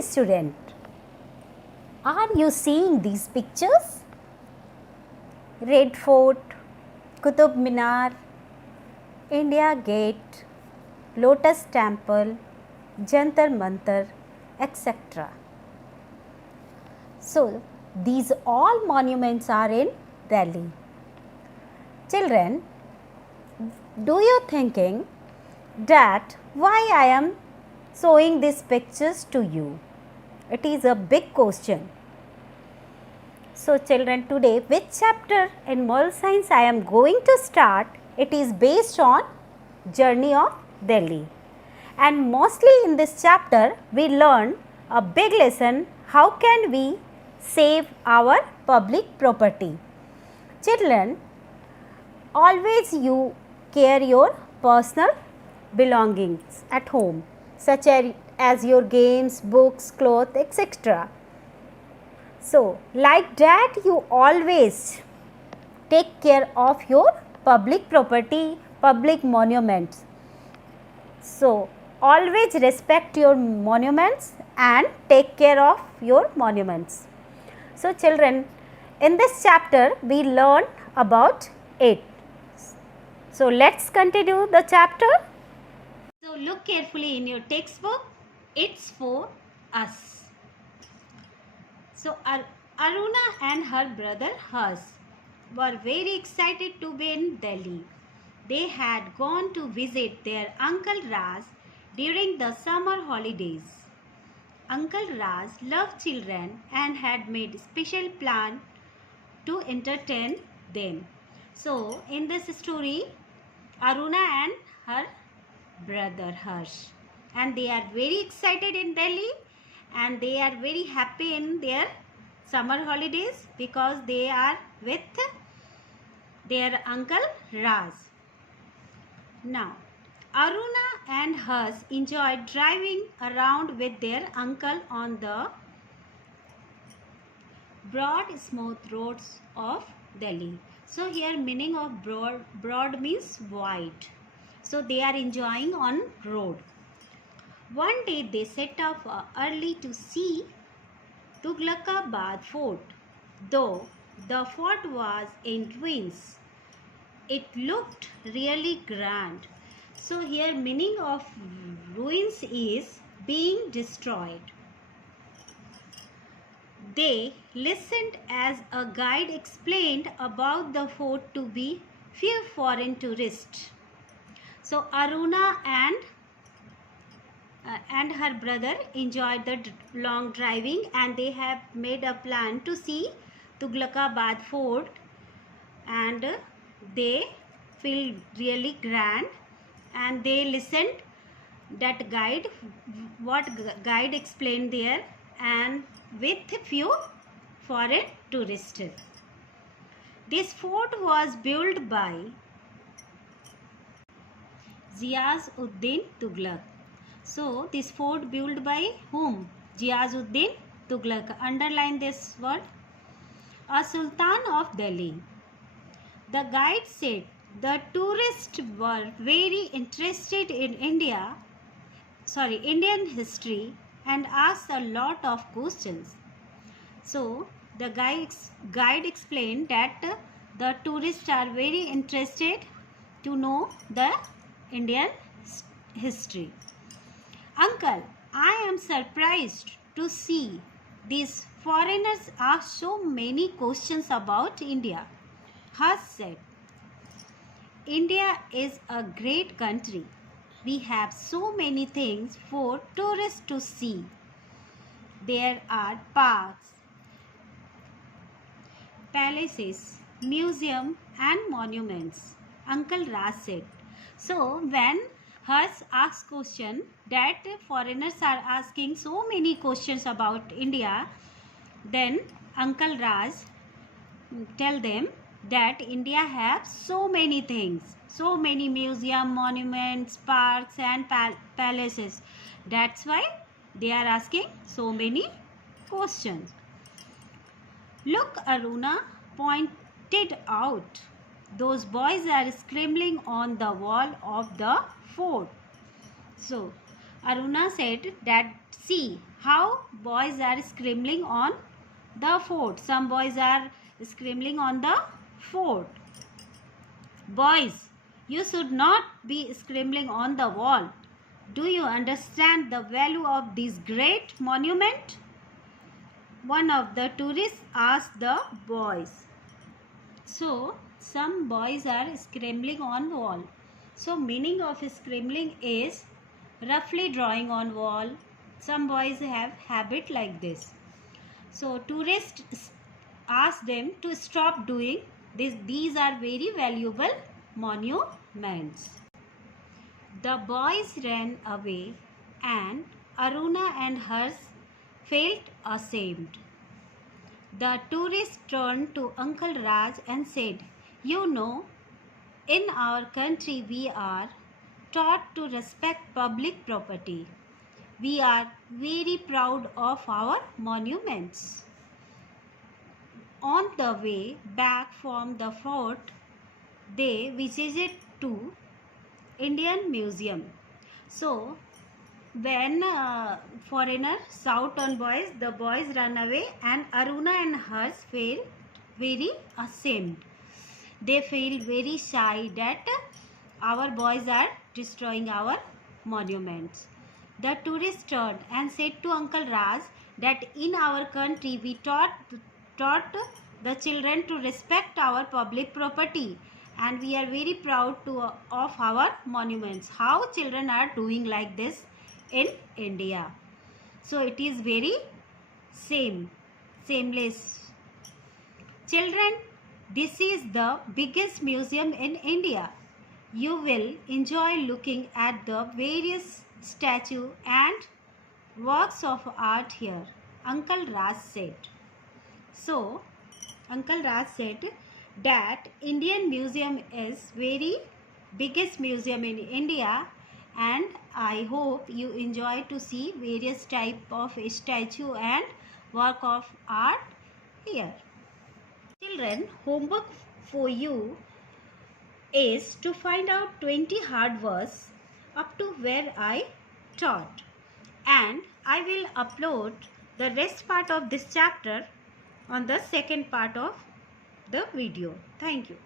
student, are you seeing these pictures? Red Fort, Qutub Minar, India Gate, Lotus Temple, Jantar Mantar, etc. So, these all monuments are in Delhi. Children, do you thinking that why I am showing these pictures to you? It is a big question. So children, today which chapter in moral science I am going to start? It is based on journey of Delhi. And mostly in this chapter we learn a big lesson, how can we save our public property. Children, always you care your personal belongings at home, such as your games, books, clothes, etc. So, like that you always take care of your public property, public monuments. So, always respect your monuments and take care of your monuments. So, children, in this chapter we learn about it. So, let's continue the chapter. So, look carefully in your textbook. It's for us. So, Aruna and her brother Harsh were very excited to be in Delhi. They had gone to visit their Uncle Raj during the summer holidays. Uncle Raj loved children and had made special plan to entertain them. So, in this story, Aruna and her brother Harsh, and they are very excited in Delhi and they are very happy in their summer holidays because they are with their Uncle Raj. Now, Aruna and Harsh enjoyed driving around with their uncle on the broad smooth roads of Delhi. So here meaning of broad means wide. So they are enjoying on road. One day they set off early to see Tughlaqabad fort. Though the fort was in ruins, it looked really grand. So here meaning of ruins is being destroyed. They listened as a guide explained about the fort to be few foreign tourists. So Aruna and her brother enjoyed the long driving and they have made a plan to see Tughlaqabad fort, and they feel really grand and they listened that guide, what guide explained there, and with few foreign tourists. This fort was built by Ghiyas-ud-Din Tughlaq. So this fort built by whom? Ghiyas-ud-Din Tughlaq. Underline this word. A Sultan of Delhi. The guide said the tourists were very interested in Indian history and asked a lot of questions. So the guide explained that the tourists are very interested to know the Indian history. Uncle, I am surprised to see these foreigners ask so many questions about India. Harsh said, India is a great country. We have so many things for tourists to see. There are parks, palaces, museums and monuments. Uncle Raj said. So when Harsh asked question that foreigners are asking so many questions about India, then Uncle Raj tell them that India has so many things, so many museum, monuments, parks and palaces. That's why they are asking so many questions. Look, Aruna pointed out. Those boys are scrambling on the wall of the fort. So, Aruna said that see how boys are scrambling on the fort. Some boys are scrambling on the fort. Boys, you should not be scrambling on the wall. Do you understand the value of this great monument? One of the tourists asked the boys. So, some boys are scrambling on wall. So, meaning of scrambling is roughly drawing on wall. Some boys have habit like this. So, tourists asked them to stop doing this. These are very valuable monuments. The boys ran away and Aruna and hers felt ashamed. The tourist turned to Uncle Raj and said, you know, in our country we are taught to respect public property. We are very proud of our monuments. On the way back from the fort, they visited to Indian Museum. So, when foreigner shout on boys, the boys run away and Aruna and hers feel very ashamed. They feel very shy that our boys are destroying our monuments. The tourist turned and said to Uncle Raj that in our country we taught the children to respect our public property and we are very proud of our monuments. How children are doing like this in India. So it is very shameless. Children, this is the biggest museum in India. You will enjoy looking at the various statues and works of art here, Uncle Raj said. So, Uncle Raj said that Indian Museum is very biggest museum in India and I hope you enjoy to see various type of statue and work of art here. Children, homework for you is to find out 20 hard words up to where I taught and I will upload the rest part of this chapter on the second part of the video. Thank you.